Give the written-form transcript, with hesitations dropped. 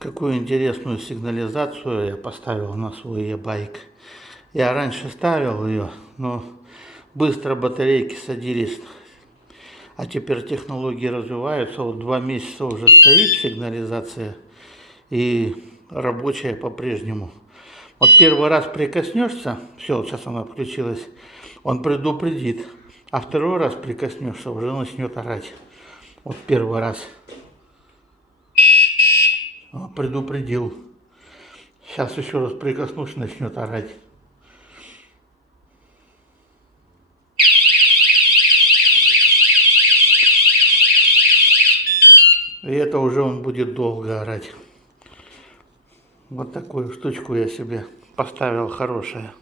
Какую интересную сигнализацию я поставил на свой e-байк. Я раньше ставил ее, но быстро батарейки садились. А теперь технологии развиваются. Вот 2 месяца уже стоит сигнализация и рабочая по-прежнему. Вот первый раз прикоснешься, все, вот сейчас она включилась, он предупредит. А второй раз прикоснешься, уже начнет орать. Вот первый раз. Предупредил. Сейчас еще раз прикоснусь, начнет орать. И это уже он будет долго орать. Вот такую штучку я себе поставил, хорошая.